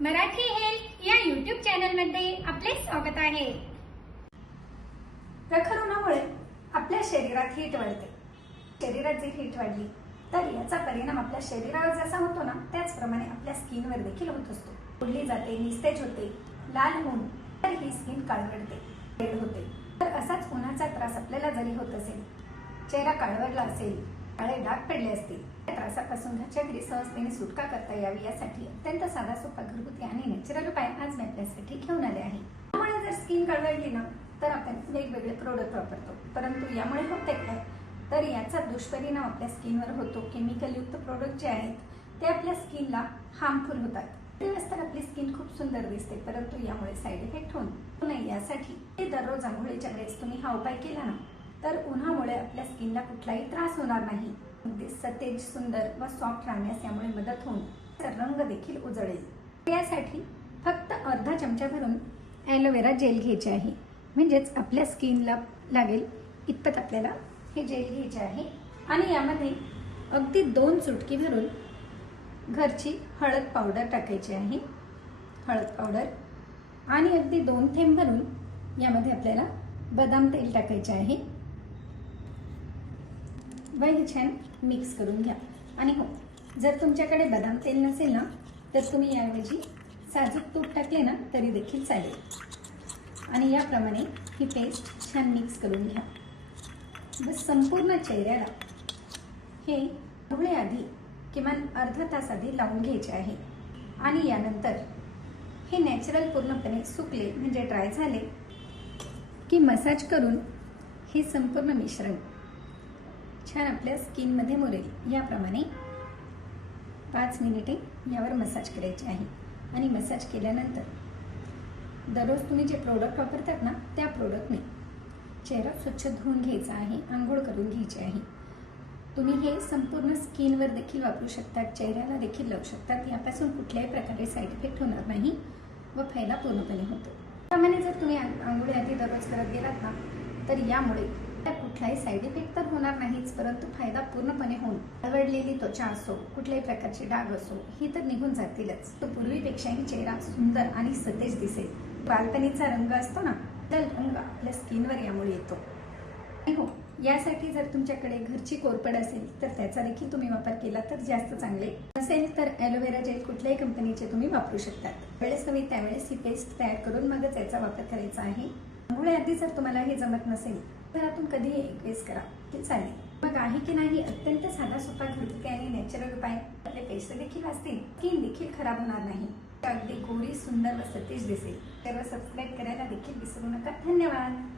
Marathi health या YouTube चॅनलमध्ये आपले स्वागत आहे. प्रखर उन्हामुळे आपल्या शरीरात हीट वाढते. शरीरात जर हीट वाढली तर याचा परिणाम आपल्या शरीरावर जसा होतो ना त्याचप्रमाणे आपल्या स्किनवर देखील होत असतो. उडली जाते निस्तेज होते लाल होऊन तर ही स्किन काळवडते रेड होते. तर असाच उन्हाचा त्रास आपल्याला जरी होत असेल चेहरा काळवडला असेल काळे डाग पडले असतील. त्या त्रासापासून घरच्या घरी सहजतेने सुटका करता यावी यासाठी अत्यंत साधा सोपा घरगुती आणि नॅचरल उपाय आज मी आपल्यासाठी घेऊन आले आहे. त्यामुळे जर स्किन कळवळली ना तर आपण वेगवेगळे प्रोडक्ट वापरतो. परंतु यामुळे होते काय? तर याचा दुष्परिणाम आपल्या स्किनवर होतो. केमिकलयुक्त प्रोडक्ट जे आहेत ते आपल्या स्किनला हार्मफुल होतात. दिवस तर आपली स्किन खूप सुंदर दिसते परंतु यामुळे साईड इफेक्ट होऊन नये. यासाठी ते दररोज आंघोळीच्या वेळेस तुम्ही हा उपाय केला ना तर उन्हामुळे आपल्या स्किनला कुठलाही त्रास होणार नाही. अगदी सतेज सुंदर व सॉफ्ट राहण्यास यामुळे मदत होऊन त्याचा रंग देखील उजळेल. यासाठी फक्त अर्धा चमचा भरून ॲलोवेरा जेल घ्यायचे आहे. म्हणजेच आपल्या स्किनला लागेल इतपत आपल्याला हे जेल घ्यायचे आहे. आणि यामध्ये अगदी दोन चुटकी भरून घरची हळद पावडर टाकायची आहे. हळद पावडर आणि अगदी दोन थेंब भरून यामध्ये आपल्याला बदाम तेल टाकायचे आहे. व हे छान मिक्स करून घ्या. आणि हो जर तुमच्याकडे बदाम तेल नसेल ना तर तुम्ही याऐवजी साजूक तूप टाकले ना तरी देखील चालेल. आणि याप्रमाणे ही पेस्ट छान मिक्स करून घ्या. व संपूर्ण चेहऱ्याला हे आधी किमान अर्धा तास आधी लावून घ्यायचे आहे. आणि यानंतर हे नॅचरल पूर्णपणे सुकले म्हणजे ड्राय झाले की मसाज करून हे संपूर्ण मिश्रण छान आपल्या स्किनमध्ये मुरेल. याप्रमाणे पाच मिनिटे यावर मसाज करायची आहे. आणि मसाज केल्यानंतर दररोज तुम्ही जे प्रोडक्ट वापरतात ना त्या प्रोडक्टने चेहरा स्वच्छ धुवून घ्यायचा आहे आंघोळ करून घ्यायची आहे. तुम्ही हे संपूर्ण स्किनवर देखील वापरू शकतात चेहऱ्याला देखील लावू शकतात. यापासून कुठल्याही प्रकारे साईड इफेक्ट होणार नाही व फायदा पूर्णपणे होतो. त्याप्रमाणे जर तुम्ही आंघोळ आंघोळी आधी दररोज करत गेलात ना तर यामुळे कुठलाही साईड इफेक्ट तर होणार नाहीच परंतु फायदा पूर्णपणे होऊन आवडलेली त्वचा असो कुठल्याही प्रकारचे डाग असो ही तर निघून जातीलच. तो पूर्वीपेक्षाही चेहरा सुंदर आणि सतेज दिसेल. बालपणीचा रंग असतो ना तर रंग आपल्या स्किनवर यामुळे येतो. आणि हो यासाठी जर तुमच्याकडे घरची कोरपड असेल तर त्याचा देखील तुम्ही वापर केला तर जास्त चांगले. असेल तर ॲलोवेरा जेल कुठल्याही कंपनीचे तुम्ही वापरू शकतात. वेळेस कमी त्यावेळेस ही पेस्ट तयार करून मगच याचा वापर करायचा आहे. त्यामुळे आधी जर तुम्हाला हे जमत नसेल तर कधीही एक करा की चालेल. मग आहे की नाही अत्यंत साधा सोपा घरगुती आणि नॅचरल उपाय. आपले पैसे देखील असतील स्किन देखील खराब होणार नाही. अगदी गोरी सुंदर व सतेज दिसेल. तर सबस्क्राईब करायला देखील विसरू नका. धन्यवाद.